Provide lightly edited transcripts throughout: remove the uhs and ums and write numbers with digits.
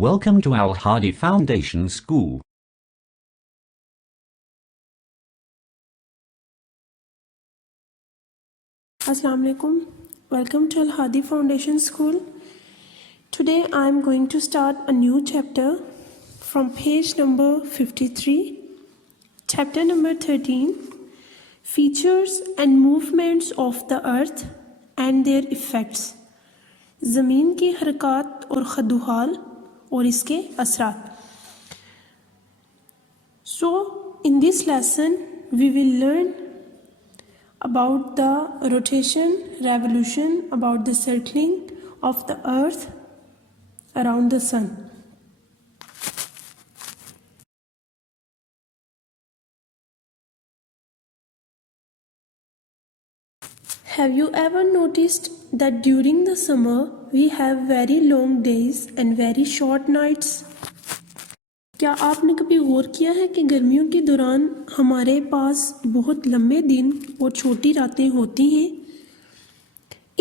Welcome to Al Hadi Foundation School. Assalamu alaikum. Welcome to Al Hadi Foundation School. Today I am going to start a new chapter from page number 53. Chapter number 13, Features and Movements of the Earth and Their Effects. ज़मीन की हरकत और खदुहाल और इसके असरात. So in this lesson we will learn about the rotation, revolution, about the circling of the earth around the sun. Have you ever noticed that during the summer we have very long days and very short nights? क्या आपने कभी गौर किया है कि गर्मियों के दौरान हमारे पास बहुत लंबे दिन और छोटी रातें होती हैं?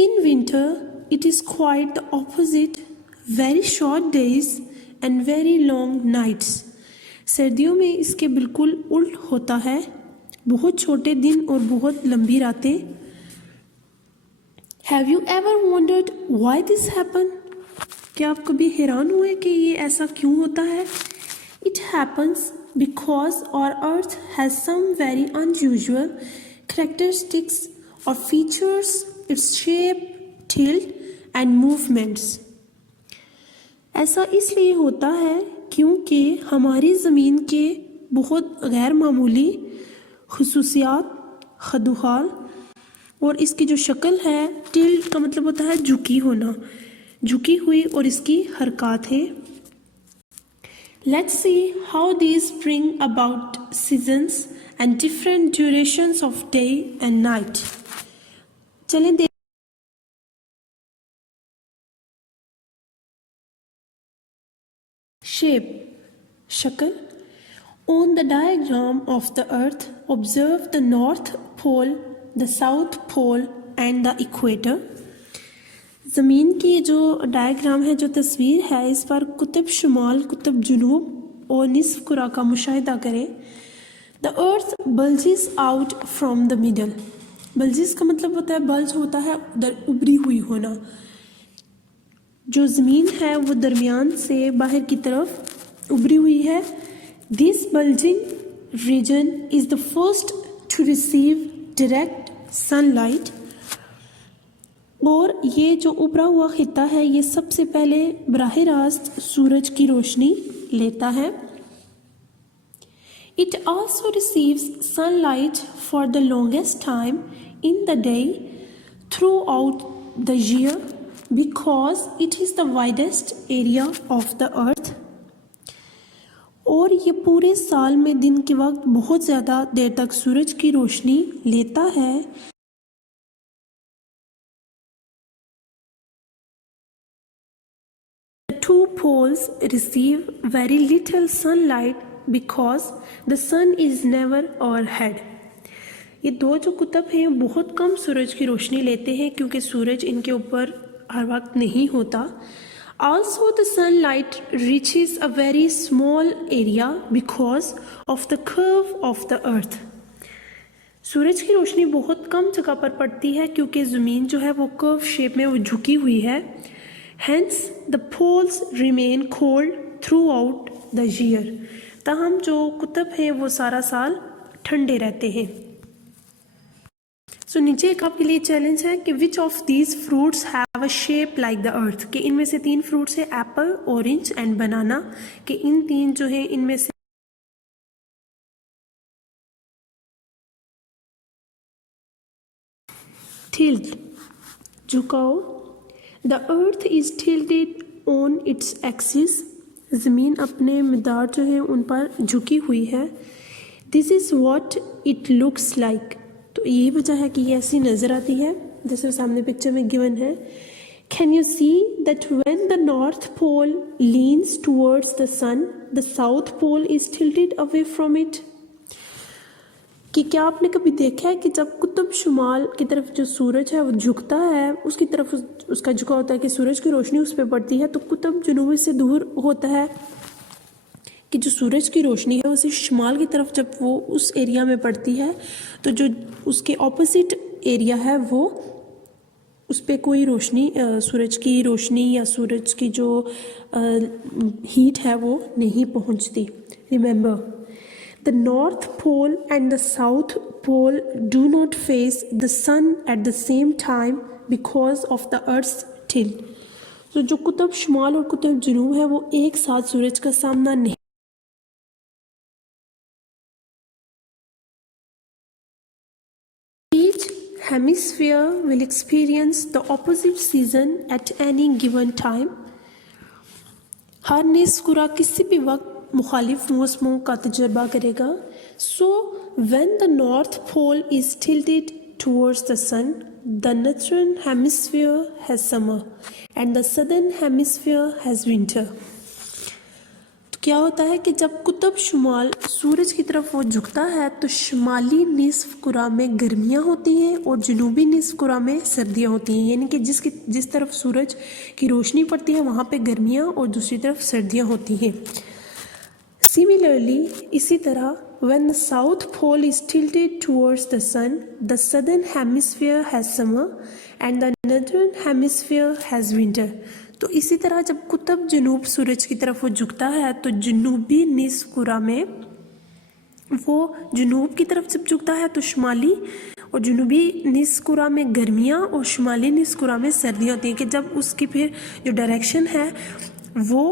In winter it is quite the opposite, very short days and very long nights. सर्दियों में इसके बिल्कुल उल्ट होता है, बहुत छोटे दिन और बहुत लंबी रातें. Have you ever wondered why this happened? क्या आप कभी हैरान हुए कि ये ऐसा क्यों होता है? It happens because our earth has some very unusual characteristics or features, its shape, tilt and movements. ऐसा इसलिए होता है क्योंकि हमारी ज़मीन के बहुत गैर मामूली खुसूसियात, खदुहाल और इसकी जो शक्ल है, टिल्ट का मतलब होता है झुकी होना, झुकी हुई और इसकी हरकत है. Let's see how these bring about seasons and different durations of day and night. चलें देख. Shape, शक्ल. On the diagram of the earth, observe the north pole, the south pole and the equator. ज़मीन की जो diagram है, जो तस्वीर है, इस पर कुतुब शुमाल, कुतुब जुनूब और निस्फ कुरा का मुशाहिदा करें. The earth bulges out from the middle. Bulges का मतलब होता है, बल्ज होता है उधर उभरी हुई होना. जो ज़मीन है वो दरमियान से बाहर की तरफ उभरी हुई है. This bulging region is the first to receive direct sunlight. और ये जो उभरा हुआ खित्ता है, ये सबसे पहले बराह रास्त सूरज की रोशनी लेता है. It also receives sunlight for the longest time in the day throughout the year because it is the widest area of the earth. और ये पूरे साल में दिन के वक्त बहुत ज़्यादा देर तक सूरज की रोशनी लेता है. Two poles receive very little sunlight because the sun is never overhead. ये दो जो कुतुब हैं बहुत कम सूरज की रोशनी लेते हैं क्योंकि सूरज इनके ऊपर हर वक्त नहीं होता. Also the sunlight reaches a very small area because of the curve of the earth. सूरज की रोशनी बहुत कम जगह पर पड़ती है क्योंकि ज़मीन जो है वो कर्व शेप में वो झुकी हुई है. Hence the poles remain cold throughout the year. ताहम जो कुतुब हैं वो सारा साल ठंडे रहते हैं. So नीचे एक आपके लिए चैलेंज है कि which of these fruits have a shape like the earth. कि इनमें से तीन फ्रूट्स हैं, एप्पल, ऑरेंज एंड बनाना. कि इन तीन जो है इनमें से tilt, झुकाओ. The earth is tilted on its axis. ज़मीन अपने मिदार जो है उन पर झुकी हुई है. This is what it looks like. तो ये वजह है कि ये ऐसी नज़र आती है जैसे सामने पिक्चर में गिवन है. Can you see that when the north pole leans towards the sun, the south pole is tilted away from it? कि क्या आपने कभी देखा है कि जब कुतुब शुमाल की तरफ जो सूरज है वो झुकता है, उसकी तरफ उसका झुका होता है कि सूरज की रोशनी उस पर पड़ती है, तो कुतुब जुनूब से दूर होता है कि जो सूरज की रोशनी है उसे शुमाल की तरफ जब वो उस एरिया में पड़ती है तो जो उसके ऑपोजिट एरिया है वो उस पर कोई रोशनी सूरज की रोशनी या सूरज की जो हीट है वो नहीं पहुंचती। Remember, the north pole and the south pole do not face the sun at the same time because of the earth's tilt. तो जो कुतुब शुमाल और कुतुब जुनूब है वो एक साथ सूरज का सामना नहीं। Hemisphere will experience the opposite season at any given time. हर निस्फ कुरा किसी भी वक्त मुखालिफ मौसमों का तजर्बा करेगा। So when the North Pole is tilted towards the sun, the northern hemisphere has summer and the southern hemisphere has winter. क्या होता है कि जब कुतुब शुमाल सूरज की तरफ वो झुकता है तो शुमाली निस्फ कुरा में गर्मियाँ होती हैं और जनूबी निस्फ कुरा में सर्दियाँ होती हैं, यानी कि जिस तरफ सूरज की रोशनी पड़ती है वहाँ पे गर्मियाँ और दूसरी तरफ सर्दियाँ होती हैं। सिमिलरली इसी तरह when the south pole is tilted towards the sun, the southern hemisphere has summer and the northern hemisphere has winter. तो इसी तरह जब कुतुब जनूब सूरज की तरफ वो झुकता है तो जनूबी निस्फ कुरा में वो जनूब की तरफ जब झुकता है तो शुमाली और जनूबी निस्फ कुरा में गर्मियाँ और शुमाली निस्फ कुरा में सर्दियाँ होती हैं कि जब उसकी फिर जो डायरेक्शन है वो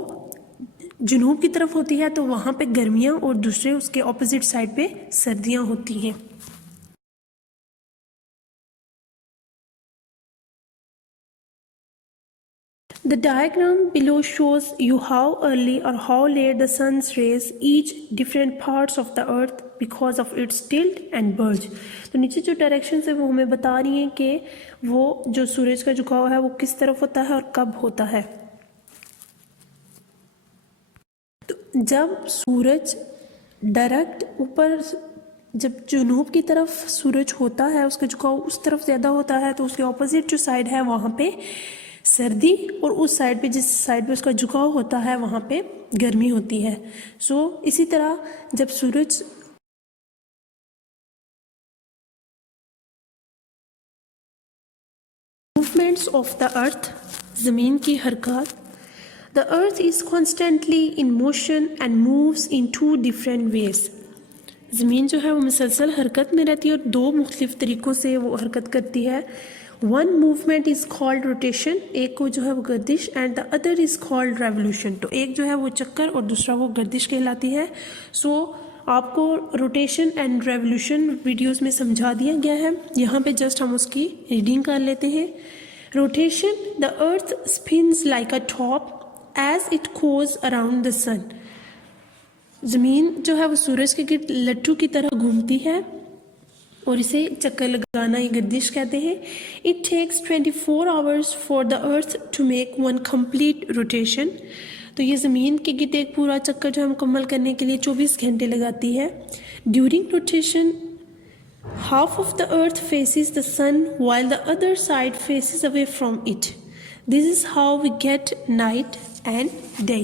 जनूब की तरफ होती है तो वहाँ पे गर्मियाँ और दूसरे उसके ऑपोजिट साइड पे सर्दियाँ होती हैं। The diagram below shows you how early or how late the sun's rays reach different parts of the earth because of its tilt and bulge. तो नीचे जो डायरेक्शन है वो हमें बता रही हैं कि वो जो सूरज का झुकाव है वो किस तरफ होता है और कब होता है। तो जब सूरज डायरेक्ट ऊपर जब जनूब की तरफ सूरज होता है उसका झुकाव उस तरफ ज़्यादा होता है तो उसके ऑपोजिट जो साइड है वहाँ पे सर्दी और उस साइड पे जिस साइड पे उसका झुकाव होता है वहाँ पे गर्मी होती है। सो इसी तरह जब सूरज मूवमेंट्स ऑफ द अर्थ, ज़मीन की हरकत, the earth is constantly in motion and moves in 2 different ways. ज़मीन जो है वो मुसलसल हरकत में रहती है और 2 मुख्तलिफ तरीक़ों से वो हरकत करती है। One movement is called rotation, एक को जो है वो गर्दिश, and the other is called revolution. तो एक जो है वो चक्कर और दूसरा वो गर्दिश कहलाती है। सो आपको रोटेशन एंड रेवोल्यूशन वीडियोस में समझा दिया गया है, यहाँ पे जस्ट हम उसकी रीडिंग कर लेते हैं। Rotation, the earth spins like a top as it goes around the sun. ज़मीन जो है वो सूरज के गिर्द लट्टू की तरह घूमती है और इसे चक्कर लगाना या गर्दिश कहते हैं। It takes 24 hours for the earth to make one complete rotation. तो ये ज़मीन के गिर्द एक पूरा चक्कर जो है मुकम्मल करने के लिए 24 घंटे लगाती है। During rotation half of the earth faces the sun while the other side faces away from it. This is how we get night and day.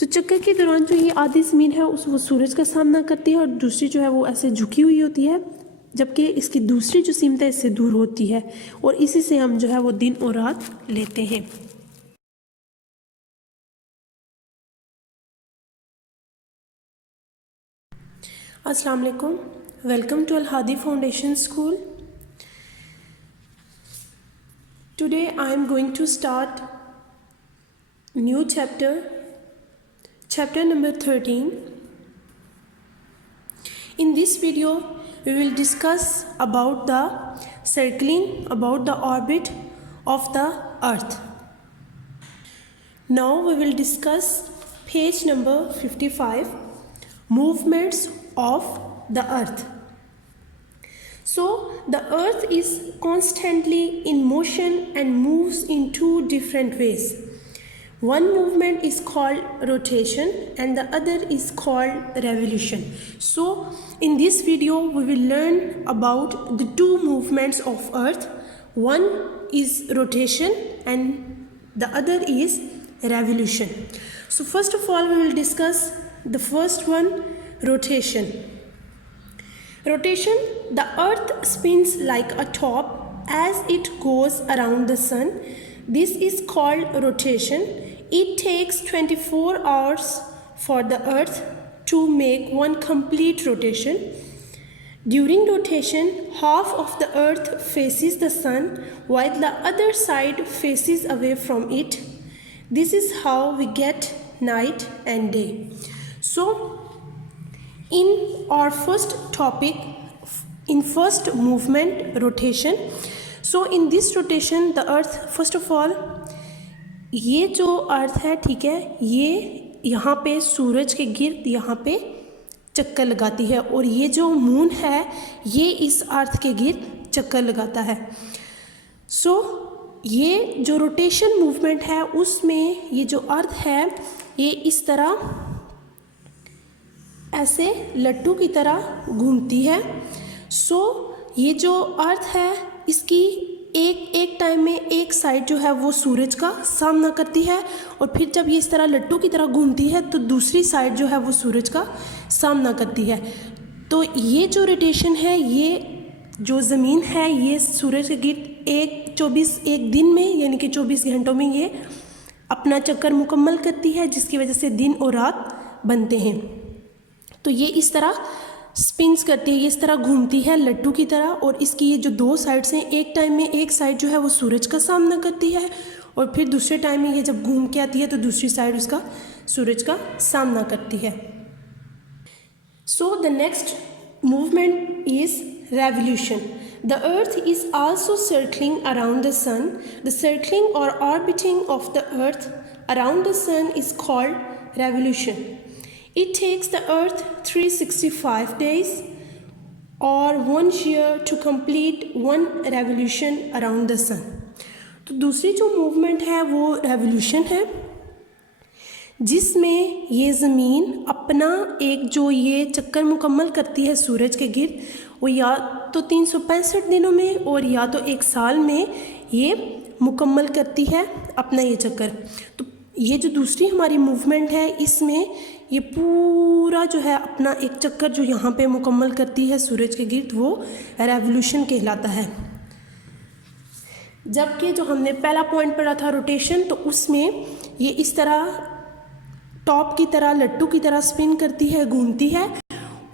तो चक्कर के दौरान जो ये आधी ज़मीन है वो सूरज का सामना करती है और दूसरी जो है वो ऐसे झुकी हुई होती है, जबकि इसकी दूसरी जो सीमत है इससे दूर होती है और इसी से हम जो है वो दिन और रात लेते हैं। अस्सलाम वालेकुम, welcome to Al Hadi foundation school. Today I am going to start new chapter number 13. In this video we will discuss about the circling, about the orbit of the earth. Now we will discuss page number 55, movements of the earth. So the earth is constantly in motion and moves in 2 different ways. One movement is called rotation and the other is called revolution. So in this video we will learn about the two movements of earth. One is rotation and the other is revolution. So first of all we will discuss the first one, rotation. Rotation, the earth spins like a top as it goes around the sun. This is called rotation. It takes 24 hours for the earth to make one complete rotation. During rotation, half of the earth faces the sun while the other side faces away from it. This is how we get night and day. So in our first topic, in first movement, rotation. So in this rotation the earth, first of all, ये जो अर्थ है, ठीक है, ये यहाँ पे सूरज के गिर्द यहाँ पे चक्कर लगाती है और ये जो मून है ये इस अर्थ के गिर्द चक्कर लगाता है. सो ये जो रोटेशन मूवमेंट है उसमें ये जो अर्थ है ये इस तरह ऐसे लट्टू की तरह घूमती है. सो ये जो अर्थ है इसकी एक टाइम में एक साइड जो है वो सूरज का सामना करती है और फिर जब ये इस तरह लट्टू की तरह घूमती है तो दूसरी साइड जो है वो सूरज का सामना करती है. तो ये जो रोटेशन है, ये जो ज़मीन है ये सूरज के गिर्द एक दिन में यानी कि 24 घंटों में ये अपना चक्कर मुकम्मल करती है, जिसकी वजह से दिन और रात बनते हैं. तो ये इस तरह स्पिन्स करती है, ये इस तरह घूमती है लट्टू की तरह और इसकी ये जो दो साइड्स हैं, एक टाइम में एक साइड जो है वो सूरज का सामना करती है और फिर दूसरे टाइम में ये जब घूम के आती है तो दूसरी साइड उसका सूरज का सामना करती है. So the next movement is revolution. The earth is also circling around the sun. The circling or orbiting of the earth around the sun is called revolution. It takes the earth 365 days or 1 year to complete one revolution around the sun. तो दूसरी जो movement है वो revolution है, जिसमें ये ज़मीन अपना एक जो ये चक्कर मुकम्मल करती है सूरज के गिर्द, वो या तो 365 दिनों में और या तो एक साल में ये मुकम्मल करती है अपना ये चक्कर. तो ये जो दूसरी हमारी मूवमेंट है इसमें ये पूरा जो है अपना एक चक्कर जो यहाँ पे मुकम्मल करती है सूरज के गिर्द, वो रेवोल्यूशन कहलाता है. जबकि जो हमने पहला पॉइंट पढ़ा था रोटेशन, तो उसमें ये इस तरह टॉप की तरह लट्टू की तरह स्पिन करती है, घूमती है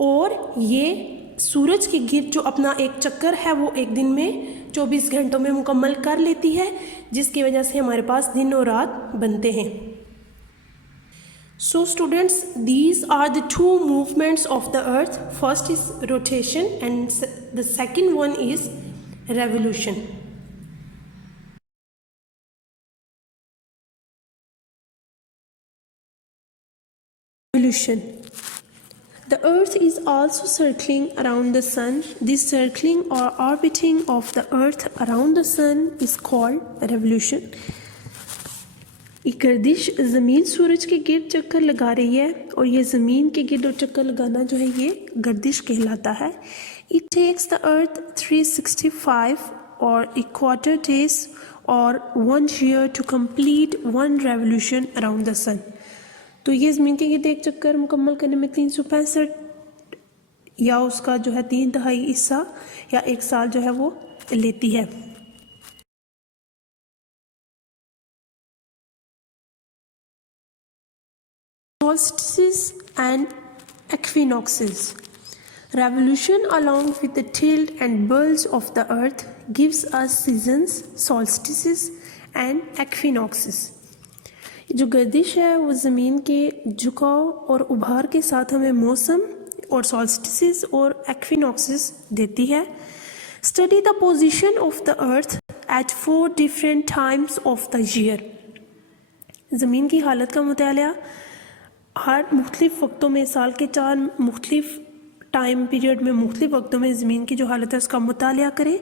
और ये सूरज के गिर्द जो अपना एक चक्कर है वो एक दिन में 24 घंटों में मुकम्मल कर लेती है, जिसकी वजह से हमारे पास दिन और रात बनते हैं. So students, these are the two movements of the earth. First is rotation and the second one is revolution. Revolution. The earth is also circling around the sun. This circling or orbiting of the earth around the sun is called revolution. एक गर्दिश ज़मीन सूरज के गिर्द चक्कर लगा रही है और ये ज़मीन के गिर्द और चक्कर लगाना जो है ये गर्दिश कहलाता है. It takes the earth 365 or a quarter days or 1 year to complete one revolution around the sun. तो ये ज़मीन के गिर्द एक चक्कर मुकम्मल करने में 365 या उसका जो है 3/4 हिस्सा या एक साल जो है वो लेती है. Solstices and equinoxes. Revolution along with the tilt and bulge of the earth gives us seasons, solstices and equinoxes. जो गर्दिश है वो ज़मीन के झुकाव और उभार के साथ हमें मौसम और solstices और equinoxes देती है. Study the position of the earth at 4 different times of the year. ज़मीन की हालत का मुताला हर मुख्तलिफ वक्तों में, साल के 4 मुख्तलिफ टाइम पीरियड में मुख्तलिफ वक्तों में ज़मीन की जो हालत है उसका मुताला करें.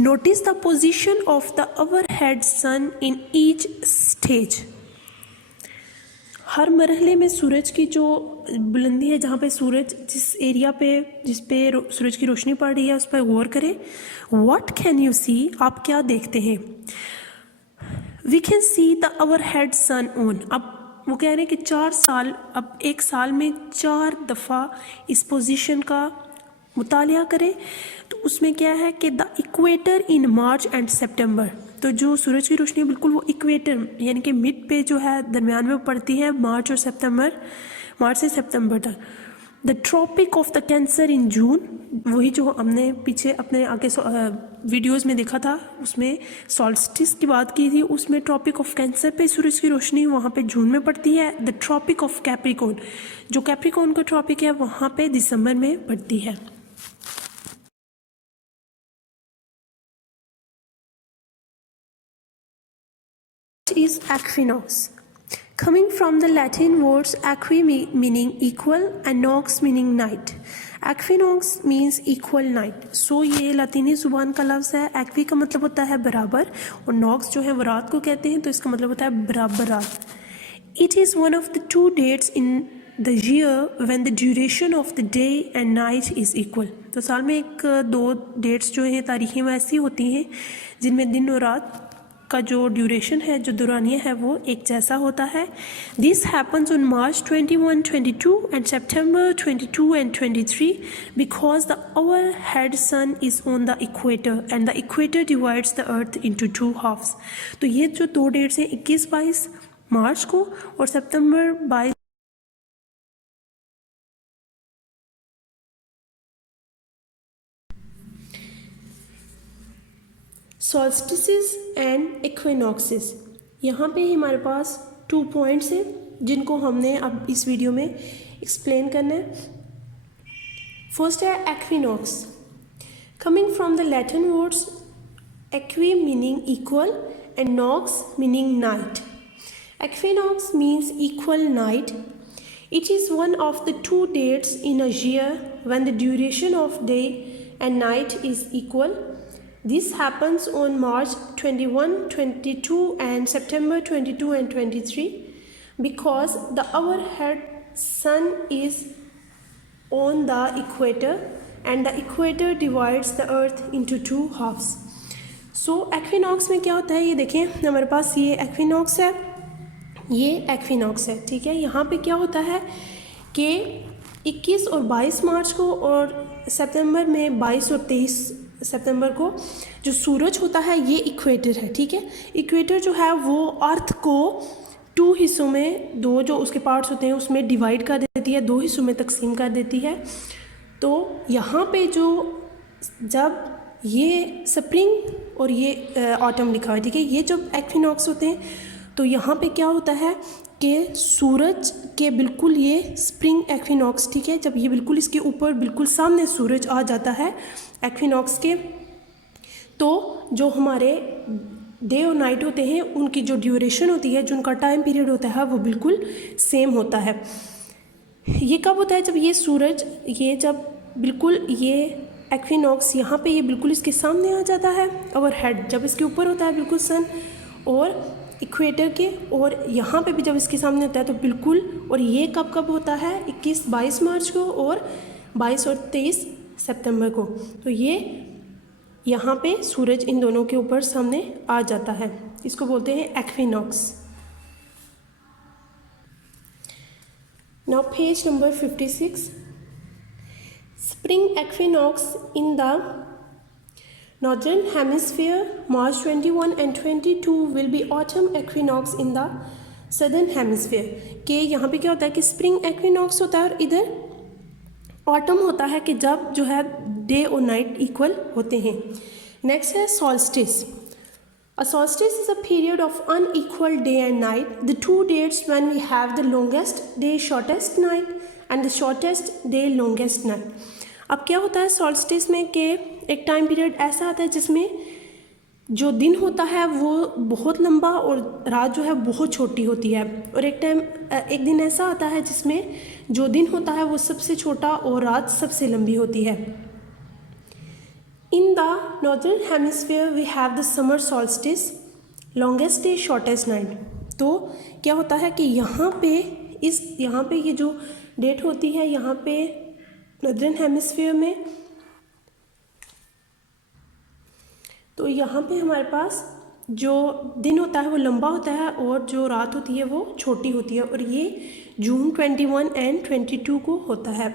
Notice the position of the overhead sun in each stage. हर मरहले में सूरज की जो बुलंदी है, जहाँ पे सूरज जिस एरिया पे जिस पे सूरज की रोशनी पड़ रही है उस पर गौर करें। व्हाट कैन यू सी, आप क्या देखते हैं। We can see the overhead sun on, अब वो कह रहे हैं कि 4 साल, अब एक साल में 4 दफ़ा इस पोजीशन का मुतालिया करें। तो उसमें क्या है कि the equator in March and September, तो जो सूरज की रोशनी बिल्कुल वो इक्वेटर यानी कि मिड पे जो है दरमियान में पड़ती है मार्च और सितंबर, मार्च से सितंबर तक। The tropic of the cancer in June, वही जो हमने पीछे अपने आगे वीडियोस में देखा था, उसमें सॉल्स्टिस की बात की थी, उसमें ट्रॉपिक ऑफ कैंसर पे सूरज की रोशनी वहाँ पे जून में पड़ती है। द ट्रॉपिक ऑफ कैप्रिकॉर्न, जो कैप्रिकॉर्न का ट्रॉपिक है वहाँ पे दिसंबर में पड़ती है। Is equinox, coming from the Latin words equi meaning equal and nox meaning night. Equinox means equal night. So ये लातीनी जुबान का लफ्ज़ है। equi का मतलब होता है बराबर और nox जो है वो रात को कहते हैं, तो इसका मतलब होता है बराबर रात। It is one of the 2 dates in the year when the duration of the day and night is equal. तो साल में 2 डेट्स जो हैं तारीखें वो ऐसी होती हैं जिनमें दिन और रात का जो ड्यूरेशन है, जो दौरानिया है, वो एक जैसा होता है। This happens on March 21, 22 and September 22 and 23 because the overhead sun is on the equator and the equator divides the earth into 2 halves. तो ये जो 2 डेट्स हैं 21-22 मार्च को और सितंबर 22। सॉल्स्टिसेस एंड इक्विनॉक्सेस, यहाँ पे हमारे पास 2 पॉइंट्स हैं जिनको हमने अब इस वीडियो में एक्सप्लेन करना है। फर्स्ट है equinox, coming from the Latin words equi meaning equal and nox meaning night. Equinox means equal night. It is one of the 2 dates in a year when the duration of day and night is equal. This happens on March 21, 22 and September 22 and 23 because the hour head sun is on the equator and the equator divides the earth into 2 halves. So equinox में क्या होता है, ये देखें हमारे पास ये equinox है, ये एक्विनॉक्स है, ठीक है। यहाँ पे क्या होता है कि 21 और 22 मार्च को और सितंबर में 22 और 23 सितंबर को जो सूरज होता है ये इक्वेटर है, ठीक है। इक्वेटर जो है वो अर्थ को 2 हिस्सों में, 2 जो उसके पार्ट्स होते हैं उसमें डिवाइड कर देती है, 2 हिस्सों में तकसीम कर देती है। तो यहाँ पे जो जब ये स्प्रिंग और ये ऑटम लिखा हुआ है, ठीक है, ये जब एक्विनॉक्स होते हैं तो यहाँ पे क्या होता है कि सूरज के बिल्कुल ये स्प्रिंग एक्विनॉक्स, ठीक है, जब ये बिल्कुल इसके ऊपर बिल्कुल सामने सूरज आ जाता है एक्विनॉक्स के, तो जो हमारे डे और नाइट होते हैं उनकी जो ड्यूरेशन होती है, जो उनका टाइम पीरियड होता है वो बिल्कुल सेम होता है। ये कब होता है, जब ये सूरज ये जब बिल्कुल ये एक्विनॉक्स यहाँ पे ये बिल्कुल इसके सामने आ जाता है, और हेड जब इसके ऊपर होता है बिल्कुल सन और इक्वेटर के, और यहाँ पे भी जब इसके सामने होता है तो बिल्कुल, और ये कब कब होता है 21-22 मार्च को और 22 और 23 सितंबर को। तो ये यहाँ पे सूरज इन दोनों के ऊपर सामने आ जाता है, इसको बोलते हैं equinox. Now page number 56, spring equinox in the Northern Hemisphere, March 21 and 22 will be autumn equinox in the Southern Hemisphere. कि यहाँ पे क्या होता है कि स्प्रिंग एक्विनॉक्स होता है और इधर ऑटम होता है कि जब जो है डे और नाइट इक्वल होते हैं। नेक्स्ट है solstice. A solstice is a period of unequal day and night, the 2 dates when we have the longest day, shortest night and the shortest day, longest night. अब क्या होता है solstice में कि एक टाइम पीरियड ऐसा आता है जिसमें जो दिन होता है वो बहुत लंबा और रात जो है बहुत छोटी होती है, और एक दिन ऐसा आता है जिसमें जो दिन होता है वो सबसे छोटा और रात सबसे लंबी होती है। In the northern hemisphere we have the summer solstice, longest day shortest night. तो क्या होता है कि यहाँ पे इस यहाँ पे ये जो डेट होती है यहाँ पे नॉर्दर्न हेमिस्फीयर में, तो यहाँ पे हमारे पास जो दिन होता है वो लंबा होता है और जो रात होती है वो छोटी होती है, और ये जून 21 एंड 22 को होता है।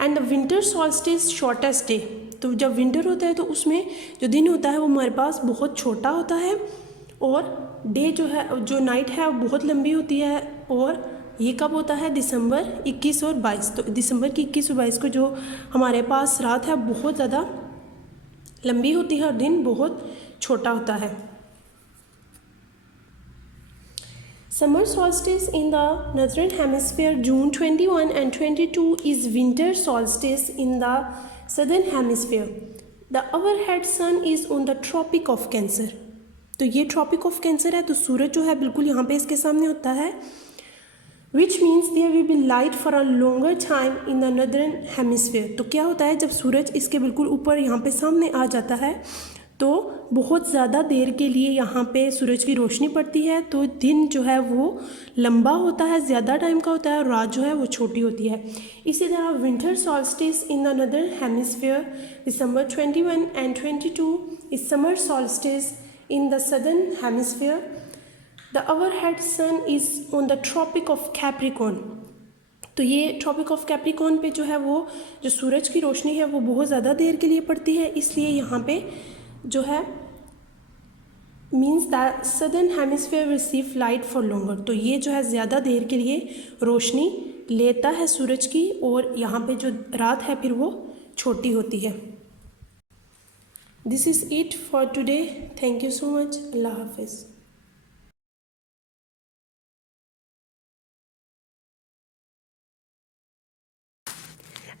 And the winter solstice shortest day, तो जब विंटर होता है तो उसमें जो दिन होता है वो हमारे पास बहुत छोटा होता है और डे जो है, जो नाइट है वो बहुत लंबी होती है। और ये कब होता है? दिसंबर 21 और 22। तो दिसंबर की 21 और 22 को जो हमारे पास रात है बहुत ज़्यादा लंबी होती है और दिन बहुत छोटा होता है। Summer solstice in the northern hemisphere June 21 and 22 is winter solstice in the southern hemisphere. The overhead sun is on the tropic of Cancer. तो ये tropic of Cancer है, तो सूरज जो है बिल्कुल यहाँ पे इसके सामने होता है, which means there will be light for a longer time in the northern hemisphere. तो क्या होता है, जब सूरज इसके बिल्कुल ऊपर यहाँ पे सामने आ जाता है तो बहुत ज़्यादा देर के लिए यहाँ पे सूरज की रोशनी पड़ती है, तो दिन जो है वो लंबा होता है, ज़्यादा टाइम का होता है, और रात जो है वो छोटी होती है। इसी तरह winter solstice in the northern hemisphere December 21 and 22 is summer solstice in the southern hemisphere. The overhead sun is on the tropic of Capricorn. तो ये ट्रॉपिक ऑफ कैप्रिकॉर्न पे जो है वो जो सूरज की रोशनी है वो बहुत ज़्यादा देर के लिए पड़ती है, इसलिए यहाँ पे जो है means that southern hemisphere receive light for longer. तो ये जो है ज़्यादा देर के लिए रोशनी लेता है सूरज की, और यहाँ पे जो रात है फिर वो छोटी होती है। This is it for today. Thank you so much. अल्लाह हाफिज़।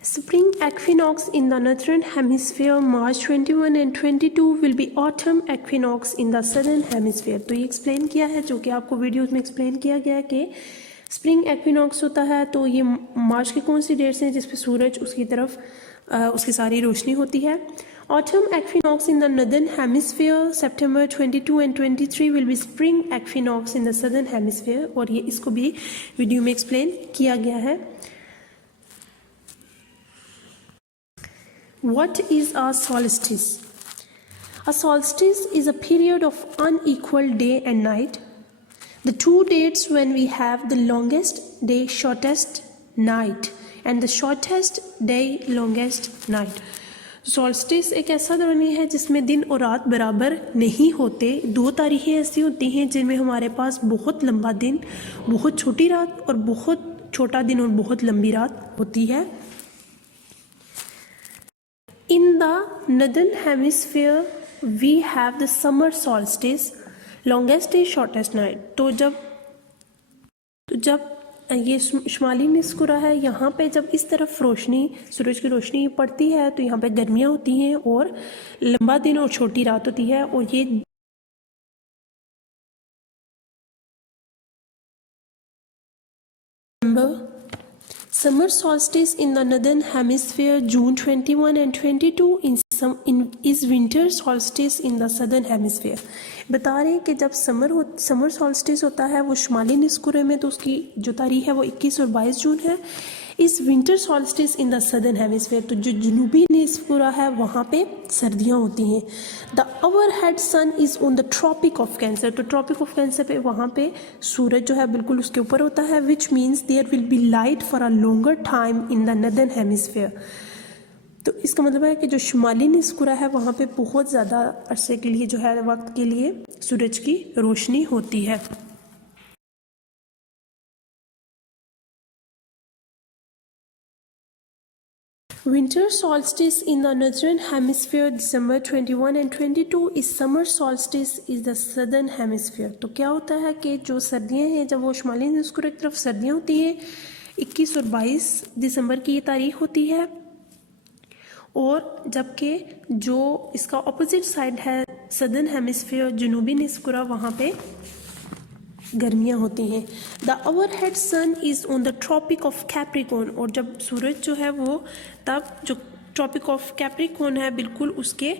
Spring equinox in the northern hemisphere March 21 and 22 will be autumn equinox in the southern hemisphere. तो ये एक्सप्लेन किया है, जो कि आपको वीडियोस में एक्सप्लेन किया गया है कि स्प्रिंग एक्विनॉक्स होता है तो ये मार्च की कौन सी डेट्स हैं जिस पे सूरज उसकी तरफ उसकी सारी रोशनी होती है। Autumn equinox in the northern hemisphere September 22 and 23 will be spring equinox in the southern hemisphere, और ये इसको भी वीडियो में एक्सप्लेन किया गया है। What is a solstice? A solstice is a period of unequal day and night. The two dates when we have the longest day, shortest night, and the shortest day, longest night. Solstice एक ऐसा दौरान है जिसमें दिन और रात बराबर नहीं होते। दो तारीखें ऐसी होती हैं जिनमें हमारे पास बहुत लंबा दिन, बहुत छोटी रात, और बहुत छोटा दिन और बहुत लंबी रात होती है। In the northern hemisphere we have the summer solstice, longest day, shortest night. तो जब ये शुमाली निस्कुरा है, यहाँ पे जब इस तरफ रोशनी, सूरज की रोशनी पड़ती है तो यहाँ पे गर्मियाँ होती हैं और लंबा दिन और छोटी रात होती है। और ये Summer solstice in the northern hemisphere June 21 and 22 is winter solstice in the southern hemisphere. बता रहे हैं कि जब समर सॉल्स्टिस होता है वो शुमाली निस्कुरे में, तो उसकी जो तारीख है वो 21 और 22 जून है। इस winter solstice in the southern hemisphere, तो जो जनूबी निस्कुरा है वहाँ पे सर्दियाँ होती हैं। The overhead sun is on the tropic of cancer, तो ट्रॉपिक ऑफ कैंसर पे वहाँ पे सूरज जो है बिल्कुल उसके ऊपर होता है, which means there will be light for a longer time in the northern hemisphere. तो इसका मतलब है कि जो शुमाली निस्कुरा है वहाँ पे बहुत ज़्यादा अरसे के लिए जो है वक्त के लिए सूरज की रोशनी होती है। Winter solstice in the northern hemisphere December 21 and 22 is summer solstice is the southern hemisphere. तो क्या होता है कि जो सर्दियाँ हैं, जब वो शुमाली निस्कुरे की तरफ सर्दियाँ होती हैं, 21 और 22 दिसंबर की ये तारीख होती है, और जबकि जो इसका ऑपोजिट साइड है सदर्न हेमिस्फीयर जनूबी निस्कुरा, वहाँ पे गर्मियाँ होती हैं। The overhead sun is on the tropic of Capricorn, और जब सूरज जो है वो तब जो ट्रॉपिक ऑफ कैप्रिकॉर्न है बिल्कुल उसके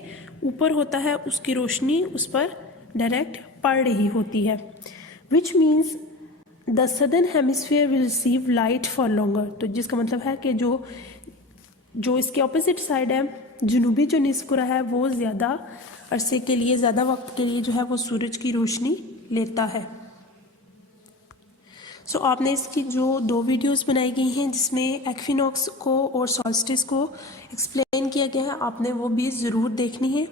ऊपर होता है, उसकी रोशनी उस पर डायरेक्ट पड़ रही होती है। Which means the southern hemisphere will receive light for longer, तो जिसका मतलब है कि जो इसके ऑपोजिट साइड है, जनूबी जो निस्फुरा है, वो ज़्यादा अरसे के लिए, ज़्यादा वक्त के लिए जो है वो सूरज की रोशनी लेता है। सो आपने इसकी जो 2 वीडियोस बनाई गई हैं जिसमें एक्विनॉक्स को और सॉल्स्टिस को एक्सप्लेन किया गया है, आपने वो भी ज़रूर देखनी है।